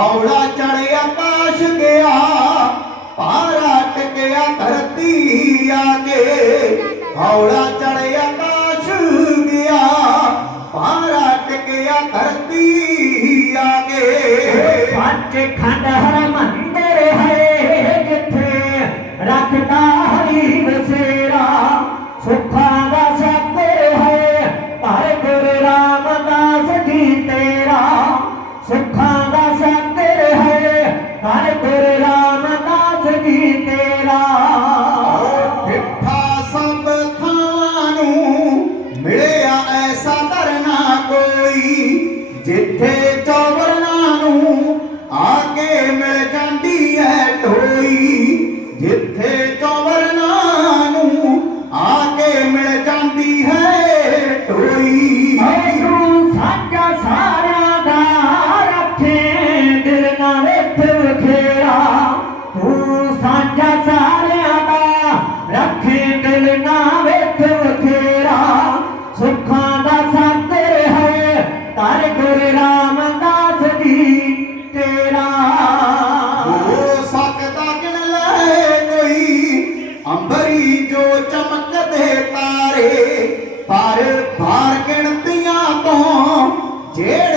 ਹੌਲਾ ਚੜਿਆ ਆਕਾਸ਼ ਗਿਆ ਪਾਰਾ ਟਕਿਆ ਧਰਤੀ ਆ ਕੇ ਹੌਲਾ ਚੜਿਆ ਆਕਾਸ਼ ਗਿਆ ਪਾਰਾ ਟਕਿਆ ਧਰਤੀ ਆ ਕੇ ਸੱਚ ਖੰਡ ਹਰ பேரை ਰੱਖੇ ਦਿਲ ਵੇਖ ਵਖੇਰਾ ਸੁੱਖਾਂ ਦਾ ਸਾਗਰ ਹੈ, ਧਰ ਗੁਰੂ ਰਾਮਦਾਸ ਜੀ, ਤੇਰਾ। ਹੋ ਸਕਦਾ ਗਿਣ ਲੈ ਕੋਈ, ਅੰਬਰੀ ਜੋ ਚਮਕਦੇ ਤਾਰੇ, ਪਰ ਭਾਰ ਗਿਣਤੀਆਂ ਤੋਂ ਜਿਹੜੇ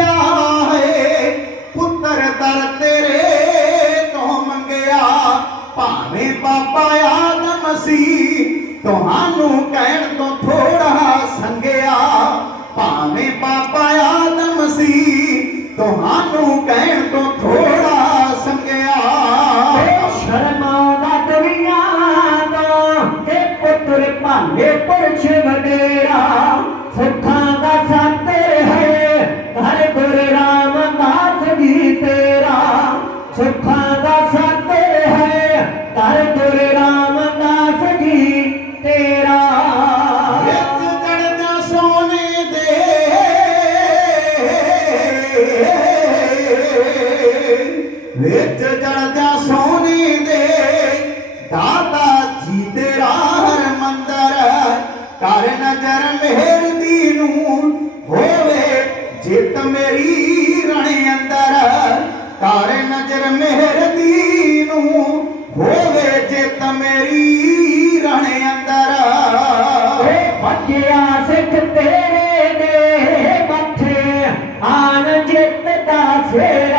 ਇੱਛਾ ਹੈ, ਪੁੱਤਰ ਦਰ ਤੇਰੇ ਤੋਂ ਮੰਗਿਆ। ਭਾਵੇਂ ਬਾਬਾ ਆਦਮ ਸੀ, ਤੁਹਾਨੂੰ ਕਹਿਣ ਤੋਂ ਥੋੜਾ ਸੰਗਿਆ। ਭਾਵੇਂ ਬਾਬਾ ਆਦਮ ਸੀ, ਤੁਹਾਨੂੰ ਕਹਿਣ ਸੁੱਖਾਂ ਦਾ ਸਾਦਰ ਹੈ। ਧਰ ਗੁਰੂ ਰਾਮਦਾਸ ਜੀ, ਤੇਰਾ। ਵਿੱਚ ਚੜ੍ਹਦਾ ਸੋਨੇ ਦੇ। ਵਿੱਚ ਚੜ੍ਹਦਾ ਸੋਨੇ ਦੇ। ਦਾਤਾ ਜੀ ਤੇਰਾ ਹਰ ਮੰਦਰ ਕਰ ਨਜ਼ਰ ਮਿਹਰ ਦੀ ਨੂੰ ਹੋਵੇ, ਜਿੱਤ ਮੇਰੀ ਰਣ ਅੰਦਰ। ਕਰ ਨਜ਼ਰ ਮਿਹਰ ਦੀ ਨੂੰ ਹੋਵੇ ਜਿੱਤ ਮੇਰੀ ਰਣ ਅੰਦਰ ਏ ਬੱਚਿਆ ਸਿੱਖ ਤੇਰੇ ਦੇ ਮੱਥੇ ਆਨ ਜਿੱਤ ਦਾ ਸੇ